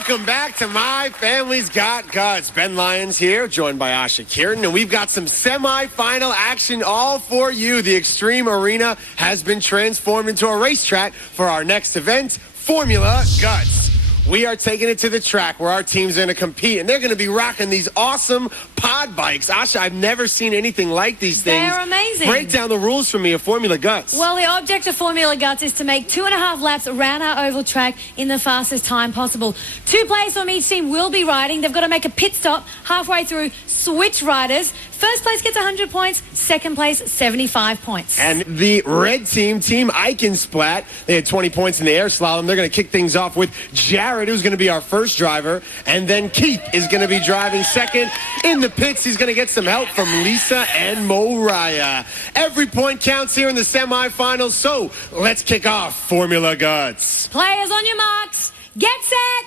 Welcome back to My Family's Got Guts. Ben Lyons here, joined by Asha Kieran, and we've got some semi-final action all for you. The Extreme Arena has been transformed into a racetrack for our next event, Formula Guts. We are taking it to the track where our team's going to compete, and they're going to be rocking these awesome pod bikes. Asha, I've never seen anything like these things. They're amazing. Break down the rules for me of Formula Guts. Well, the object of Formula Guts is to make 2.5 laps around our oval track in the fastest time possible. 2 players from each team will be riding. They've got to make a pit stop halfway through, switch riders. First place gets 100 points, second place 75 points. And the red team, Team Eichen Splat, they had 20 points in the air slalom. They're going to kick things off with Jared, who's going to be our first driver, and then Keith is going to be driving second. In the pits, he's going to get some help from Lisa and Moriah. Every point counts here in the semifinals, so let's kick off Formula Guts. Players on your marks, get set.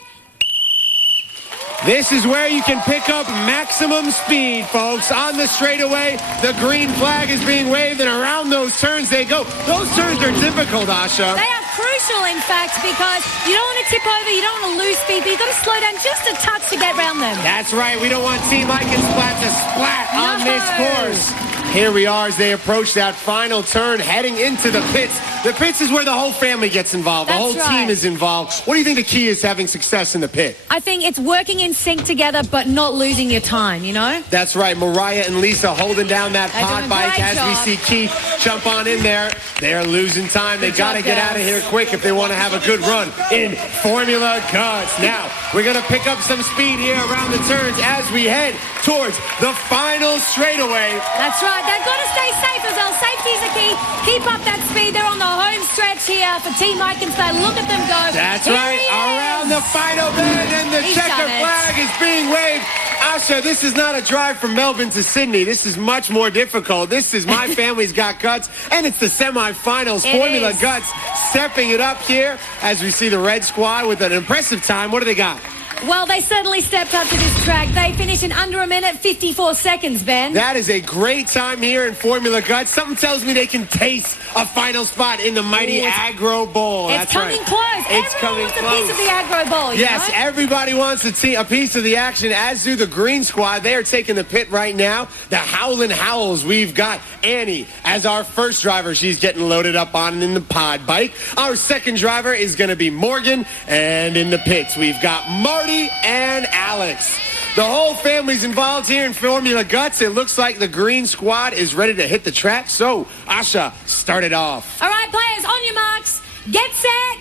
This is where you can pick up maximum speed, folks. On the straightaway, the green flag is being waved, and around those turns they go. Those turns are difficult, Asha. They are crucial, in fact, because you don't want to tip over, you don't want to lose speed, but you've got to slow down just a touch to get around them. That's right. We don't want Team Eichen Splat to splat on this course. Here we are as they approach that final turn, heading into the pits. The pits is where the whole family gets involved. The whole team is involved. What do you think the key is to having success in the pit? I think it's working in sync together, but not losing your time, you know? That's right. Mariah and Lisa holding down that pod bike as we see Keith jump on in there. They're losing time. They got to get out of here quick if they want to have a good run in Formula Guts. Now, we're going to pick up some speed here around the turns as we head towards the final straightaway. That's right. They've got to stay safe as well. Safety's the key. Keep up that speed. They're on the home stretch here for Team Eichen. Look at them go. That's right. Around the final bend, and the checker flag is being waved. Asha, this is not a drive from Melbourne to Sydney. This is much more difficult. This is My Family's Got Guts, and it's the semifinals. Formula Guts stepping it up here as we see the red squad with an impressive time. What do they got? Well, they certainly stepped up to this track. They finished in under a minute, 54 seconds, Ben. That is a great time here in Formula Guts. Something tells me they can taste a final spot in the mighty Agro Bowl. It's coming close. It's coming close. close. A piece of the Agro Bowl, yes, know? Everybody wants a piece of the action, as do the green squad. They are taking the pit right now. The Howlin Howells. We've got Annie as our first driver. She's getting loaded up on in the pod bike. Our second driver is going to be Morgan. And in the pits, we've got Marty and Alex. The whole family's involved here in Formula Guts. It looks like the green squad is ready to hit the track. So, Asha, start it off. All right, players, on your marks. Get set.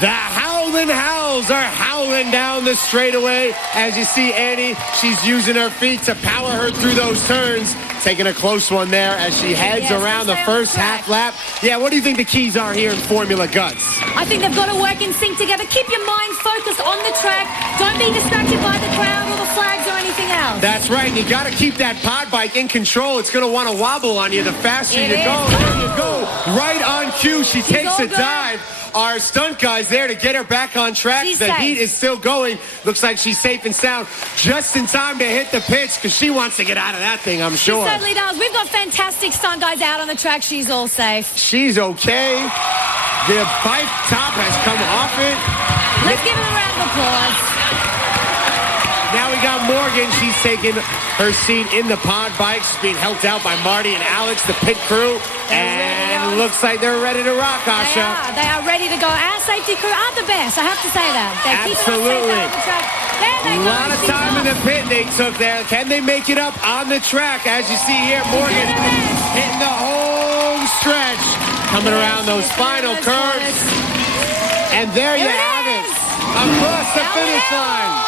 The Howlin Howells are howling down the straightaway. As you see Annie, she's using her feet to power her through those turns. Taking a close one there as she heads around the first half lap. Yeah, what do you think the keys are here in Formula Guts? I think they've got to work in sync together. Keep your mind focused on the track. Don't be distracted by the crowd or the flags or anything else. That's right. You got to keep that pod bike in control. It's going to want to wobble on you the faster you go. There you go. Right on cue. She takes a dive. Our stunt guy's there to get her back on track. The heat is still going. Looks like she's safe and sound. Just in time to hit the pitch because she wants to get out of that thing, I'm sure. She certainly does. We've got fantastic stunt guys out on the track. She's all safe. She's okay. The bike top has come off it. Let's give her a round of applause. Now we got Morgan. She's taking her seat in the pod bike. She's being helped out by Marty and Alex, the pit crew. And looks like they're ready to rock, Asha. They are ready to go. Our safety crew are the best, I have to say that. They keep us safe out the track. There they go. A lot of time in the pit they took there. Can they make it up on the track? As you see here, Morgan hitting the home stretch. Coming around those final curves. And there you have it. Across the finish line.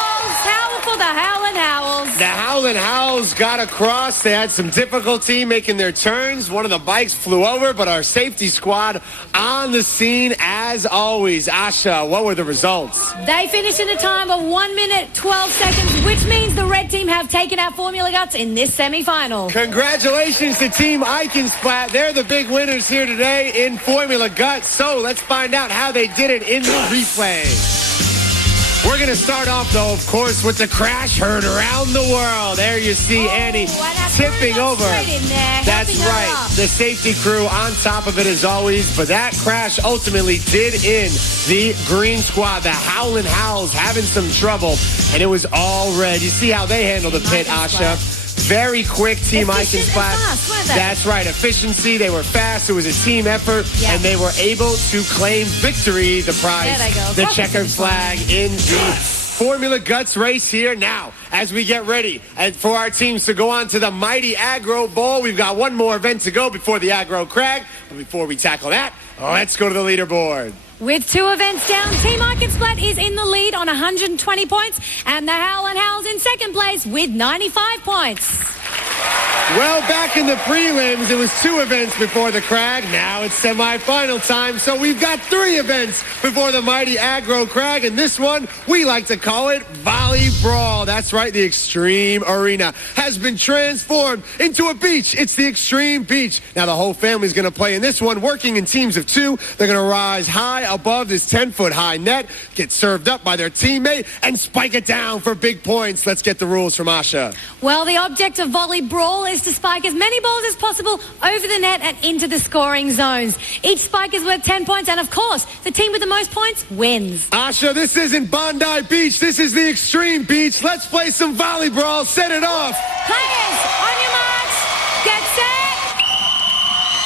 The Howlin Howells. The Howlin Howells got across. They had some difficulty making their turns. One of the bikes flew over, but our safety squad on the scene as always. Asha, what were the results? They finished in a time of 1 minute, 12 seconds, which means the red team have taken out Formula Guts in this semi-final. Congratulations to Team Eichen Splat. They're the big winners here today in Formula Guts. So let's find out how they did it in the replay. We're going to start off, though, of course, with the crash heard around the world. There you see Annie tipping over. That's right. The safety crew on top of it as always. But that crash ultimately did end the green squad. The Howlin Howells having some trouble. And it was all red. You see how they handle the pit, Asha. Very quick team Eichen Splat. That's right. Efficiency. They were fast. It was a team effort. Yep. And they were able to claim victory, the prize, the checkered flag in the Formula Guts race here. Now, as we get ready for our teams to go on to the mighty Aggro Bowl, we've got one more event to go before the Aggro Crag. But before we tackle that, let's go to the leaderboard. With 2 events down, Team Eichen Splat is in the lead on 120 points, and the Howlin Howells in second place with 95 points. Well, back in the prelims, it was 2 events before the Crag. Now it's semifinal time, so we've got 3 events before the mighty Aggro Crag, and this one, we like to call it Volley Brawl. That's right, the Extreme Arena has been transformed into a beach. It's the Extreme Beach. Now, the whole family's going to play in this one, working in teams of 2. They're going to rise high above this 10-foot high net, get served up by their teammate, and spike it down for big points. Let's get the rules from Asha. Well, the object of Volley Brawl is to spike as many balls as possible over the net and into the scoring zones. Each spike is worth 10 points, and of course, the team with the most points wins. Asha, this isn't Bondi Beach. This is the Extreme Beach. Let's play some Volley Brawl. Set it off. Players, on your marks, get set.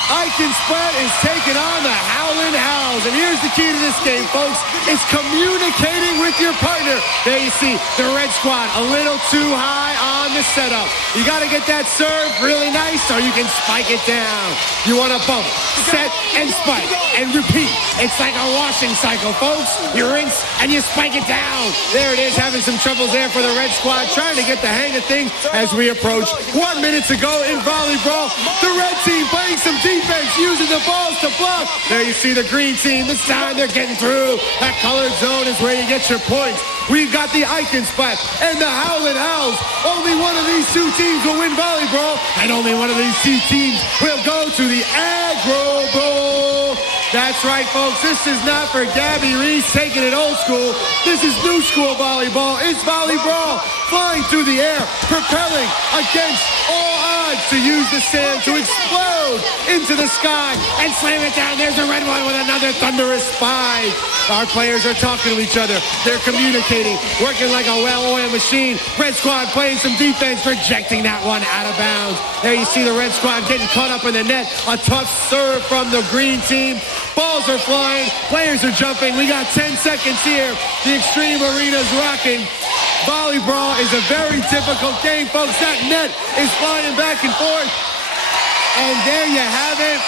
Eichen Splat is taking on the Howlin Howells. And here's the key to this game, folks. It's communicating with your partner. There you see the red squad a little too high on the setup. You got to get that serve really nice so you can spike it down. You want to bump, set, and spike, and repeat. It's like a washing cycle, folks. You rinse and you spike it down. There it is, having some troubles there for the red squad, trying to get the hang of things as we approach 1 minute to go in Volley Brawl. The red team playing some defense, using the balls to block. There you see the green team. This time they're getting through. That colored zone is where you get your points. We've got the Eichen Splat and the Howlin Howells. Only one of these 2 teams will win Volley Brawl, and only one of these 2 teams will go to the Aggro Bowl. That's right, folks. This is not for Gabby Reese taking it old school. This is new school volleyball. It's Volley Brawl, flying through the air, propelling against all odds to use the sand to explode into the sky and slam it down. There's a red one with another thunderous spike. Our players are talking to each other. They're communicating, working like a well-oiled machine. Red squad playing some defense, rejecting that one out of bounds. There you see the red squad getting caught up in the net. A tough serve from the green team. Balls are flying. Players are jumping. We got 10 seconds here. The Extreme Arena's rocking. Volley Brawl is a very difficult game, folks. That net is flying back and forth. And there you have it.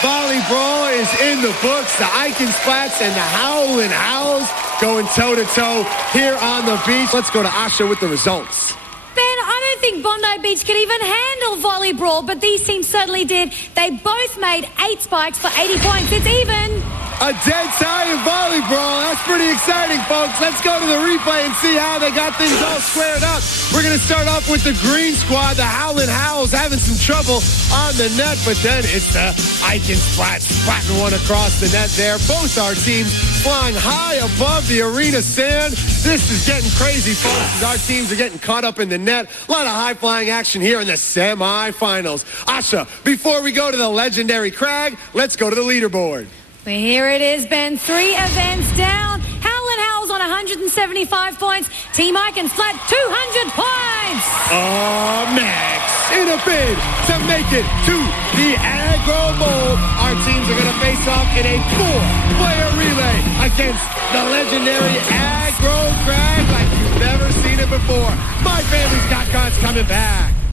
Volley Brawl is in the books. The Eichen Splats and the Howlin Howells going toe-to-toe here on the beach. Let's go to Asha with the results. Ben, I don't think Bondi Beach could even handle Volley Brawl, but these teams certainly did. They both made 8 spikes for 80 points. It's even. A dead tie in Volley Brawl. That's pretty exciting, folks. Let's go to the replay and see how they got things all squared up. We're going to start off with the green squad. The Howlin Howells having some trouble on the net, but then it's the Eichen Splat splatting one across the net there. Both our teams flying high above the arena sand. This is getting crazy, folks, as our teams are getting caught up in the net. A lot of high-flying action here in the semifinals. Asha, before we go to the legendary Crag, let's go to the leaderboard. Well, here it is, Ben. 3 events down. Howlin Howells on 175 points. Team Eichen Splat, 200 points. Max, in a bid to make it to the Aggro Bowl. Our teams are going to face off in a 4-player relay against the legendary Aggro Crag like you've never seen it before. My family's got guns coming back.